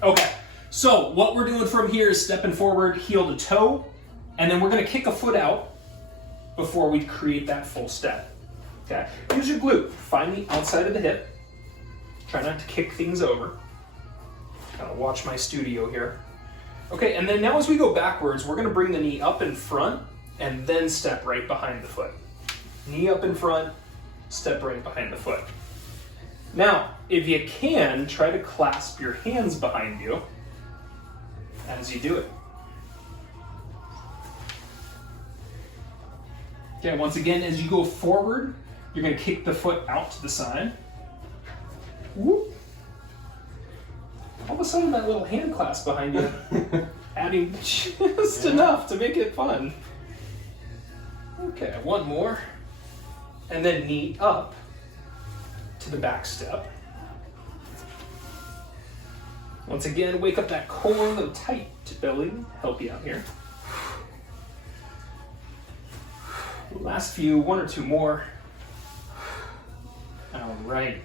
Okay, so what we're doing from here is stepping forward, heel to toe, and then we're gonna kick a foot out before we create that full step. Okay, use your glute. Find the outside of the hip. Try not to kick things over. Kind of watch my studio here. Okay, and then now as we go backwards, we're gonna bring the knee up in front and then step right behind the foot. Knee up in front, step right behind the foot. Now, if you can, try to clasp your hands behind you as you do it. Okay, once again, as you go forward, you're gonna kick the foot out to the side. Whoop. All of a sudden, that little hand clasp behind you, adding just enough to make it fun. Okay, one more. And then knee up to the back step. Once again, wake up that core, the tight belly, help you out here. Last few, one or two more. All right.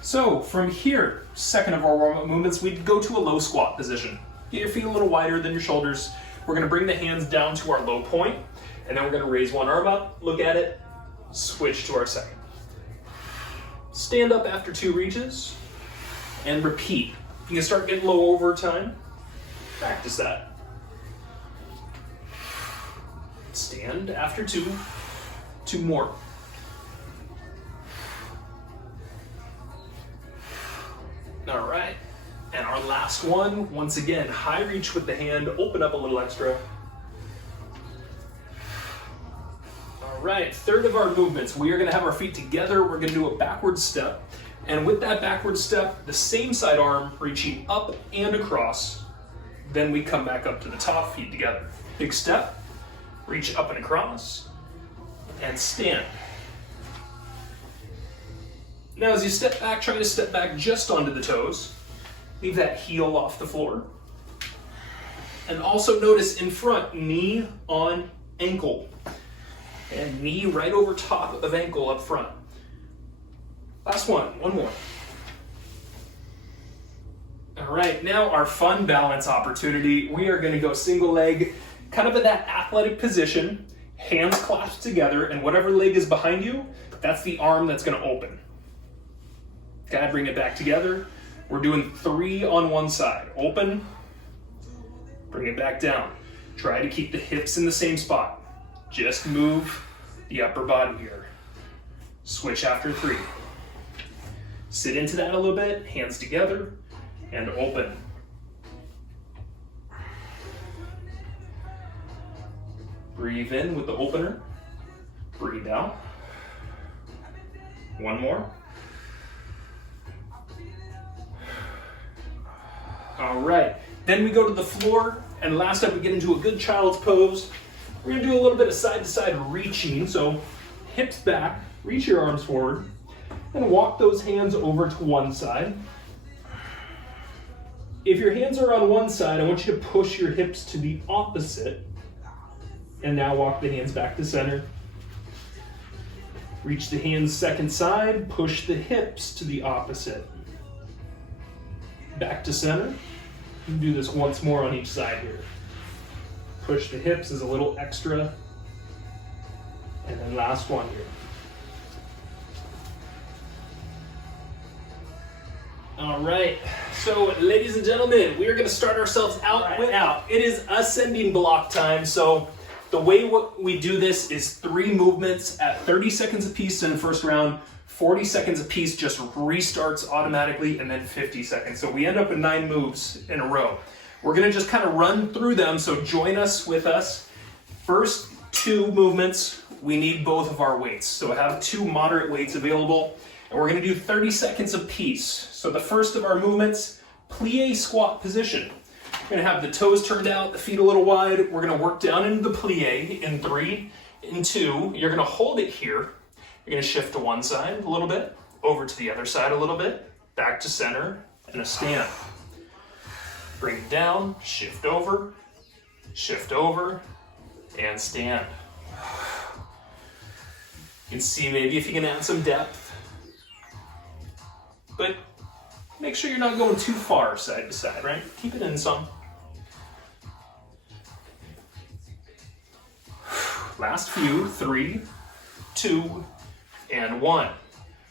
So from here, second of our warm-up movements, we'd go to a low squat position. Get your feet a little wider than your shoulders. We're gonna bring the hands down to our low point, and then we're gonna raise one arm up, look at it, switch to our second. Stand up after 2 reaches, and repeat. You can start getting low over time. Practice that. Stand after 2. 2 more. All right, and our last one, once again, high reach with the hand, open up a little extra. All right, third of our movements, we are gonna have our feet together, we're gonna do a backward step, and with that backward step, the same side arm reaching up and across, then we come back up to the top, feet together. Big step, reach up and across, and stand. Now as you step back, try to step back just onto the toes. Leave that heel off the floor. And also notice in front, knee on ankle. And knee right over top of ankle up front. Last one more. All right, now our fun balance opportunity. We are gonna go single leg, kind of in that athletic position, hands clasped together, and whatever leg is behind you, that's the arm that's gonna open. Okay, bring it back together. We're doing 3 on one side. Open, bring it back down. Try to keep the hips in the same spot. Just move the upper body here. Switch after 3. Sit into that a little bit, hands together, and open. Breathe in with the opener. Breathe out. One more. All right, then we go to the floor, and last up we get into a good child's pose. We're gonna do a little bit of side-to-side reaching, so hips back, reach your arms forward, and walk those hands over to one side. If your hands are on one side, I want you to push your hips to the opposite, and now walk the hands back to center. Reach the hands second side, push the hips to the opposite. Back to center. You do this once more on each side here. Push the hips as a little extra. And then last one here. All right, so ladies and gentlemen, we are gonna start ourselves out It is ascending block time, so the way we do this is 3 movements at 30 seconds apiece in the first round, 40 seconds apiece just restarts automatically, and then 50 seconds. So we end up with 9 moves in a row. We're gonna just kind of run through them, so join us with us. First 2 movements, we need both of our weights. So have 2 moderate weights available, and we're gonna do 30 seconds apiece. So the first of our movements, plie squat position. We're gonna have the toes turned out, the feet a little wide. We're gonna work down into the plie in 3, in 2. You're gonna hold it here. You're gonna shift to one side a little bit, over to the other side a little bit, back to center, and a stand. Bring it down, shift over, and stand. You can see maybe if you can add some depth, but Make sure you're not going too far side to side, right? Keep it in some. Last few, 3, 2, and 1.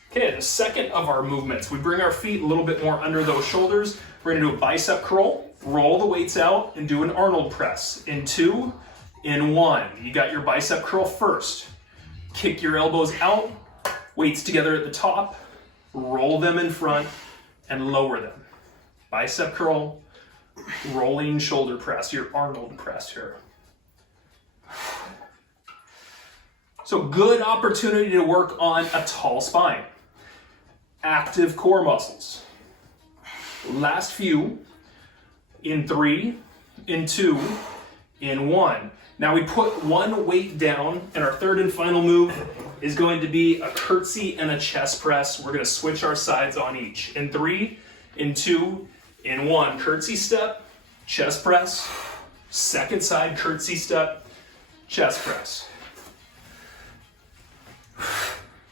Okay, the second of our movements, we bring our feet a little bit more under those shoulders. We're gonna do a bicep curl, roll the weights out, and do an Arnold press. In 2, in 1. You got your bicep curl first. Kick your elbows out, weights together at the top, roll them in front, and lower them. Bicep curl, rolling shoulder press, your Arnold press here. So good opportunity to work on a tall spine. Active core muscles. Last few, in 3, in 2, in 1. Now we put one weight down, and our third and final move is going to be a curtsey and a chest press. We're gonna switch our sides on each. In 3, in 2, in 1. Curtsey step, chest press. Second side, curtsey step, chest press.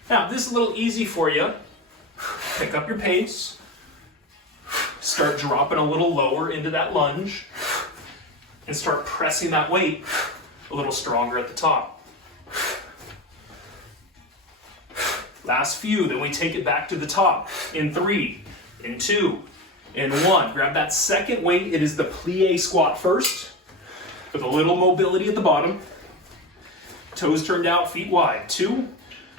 Now, this is a little easy for you. Pick up your pace. Start dropping a little lower into that lunge. And start pressing that weight a little stronger at the top. Last few, then we take it back to the top. In 3, in 2, in 1. Grab that second weight. It is the plie squat first, with a little mobility at the bottom. Toes turned out, feet wide. 2,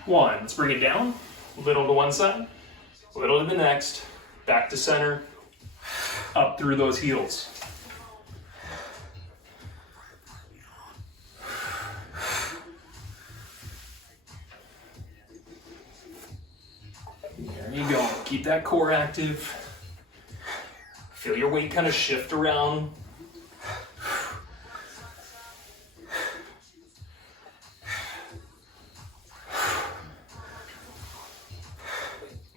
1. Let's bring it down. Little to one side, little to the next. Back to center, up through those heels. There you go. Keep that core active. Feel your weight kind of shift around.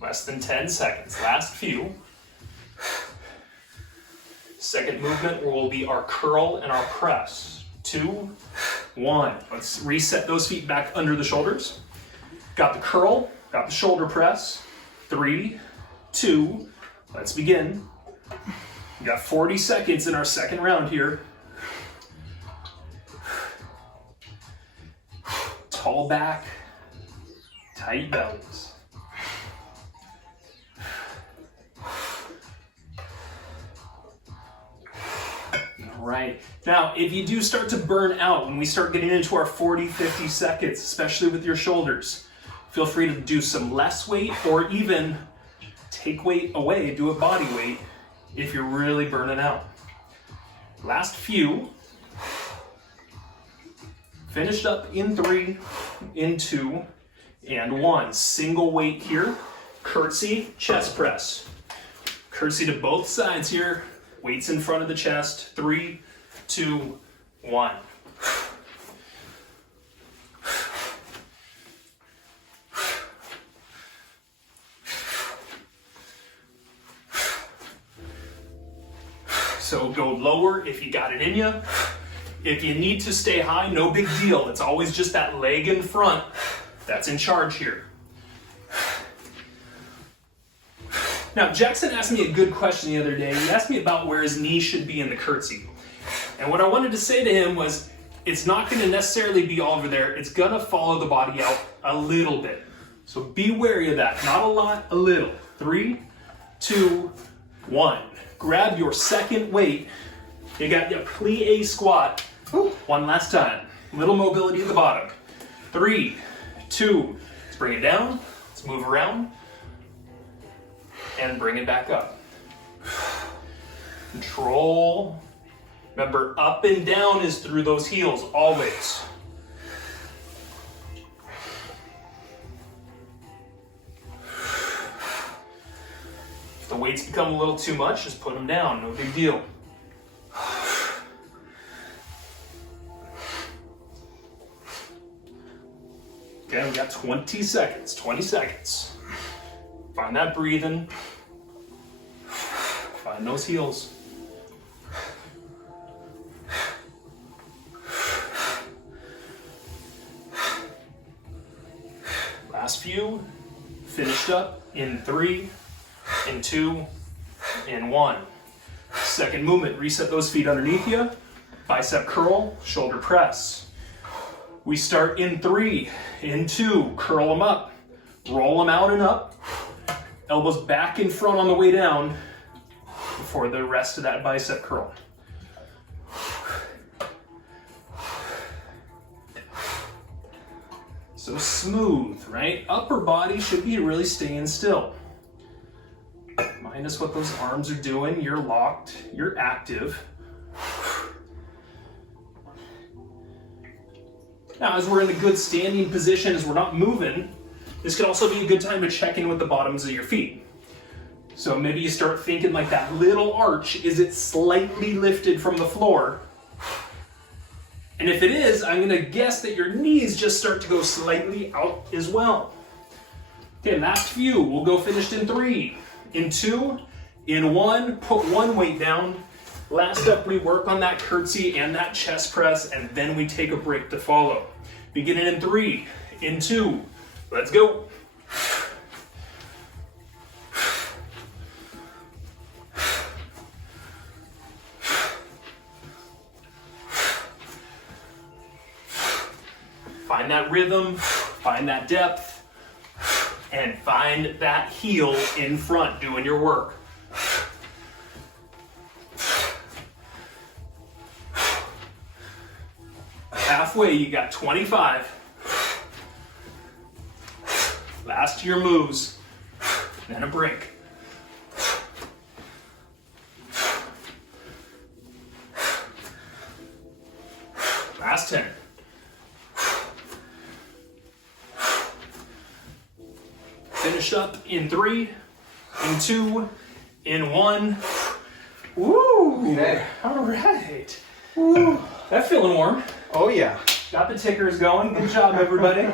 Less than 10 seconds. Last few. Second movement will be our curl and our press. 2, 1. Let's reset those feet back under the shoulders. Got the curl, got the shoulder press. 3, 2, let's begin. We got 40 seconds in our second round here. Tall back, tight bellies. Right. Now, if you do start to burn out when we start getting into our 40, 50 seconds, especially with your shoulders, feel free to do some less weight or even take weight away, do a body weight if you're really burning out. Last few. Finished up in 3, in 2, and 1. Single weight here. Curtsey, chest press. Curtsey to both sides here. Weights in front of the chest. 3, 2, 1. So go lower if you got it in you. If you need to stay high, no big deal. It's always just that leg in front that's in charge here. Now, Jackson asked me a good question the other day. He asked me about where his knee should be in the curtsey. And what I wanted to say to him was, it's not going to necessarily be all over there. It's going to follow the body out a little bit. So be wary of that. Not a lot, a little. 3, 2, 1. Grab your second weight. You got your plie squat. One last time. Little mobility at the bottom. 3, 2. Let's bring it down. Let's move around. And bring it back up. Control. Remember, up and down is through those heels, always. If the weights become a little too much, just put them down, no big deal. Okay, we got 20 seconds, 20 seconds. Find that breathing. Find those heels. Last few. Finished up in 3, in 2, in 1. Second movement, reset those feet underneath you. Bicep curl, shoulder press. We start in 3, in 2, curl them up, roll them out and up, elbows back in front on the way down before the rest of that bicep curl. So smooth, right? Upper body should be really staying still. Minus what those arms are doing, you're locked, you're active. Now, as we're in a good standing position, as we're not moving, this could also be a good time to check in with the bottoms of your feet. So maybe you start thinking like that little arch, is it slightly lifted from the floor? And if it is, I'm gonna guess that your knees just start to go slightly out as well. Okay, last few, we'll go finished in 3, in 2, in 1, put one weight down. Last up, we work on that curtsey and that chest press, and then we take a break to follow. Beginning in 3, in 2, let's go. Find that rhythm, find that depth, and find that heel in front doing your work. Halfway, you got 25. Last of your moves, then a break. Last 10. Finish up in 3, in 2, in 1. Woo! Okay. All right. Woo! That feeling warm. Oh yeah. Got the tickers going. Good job, everybody.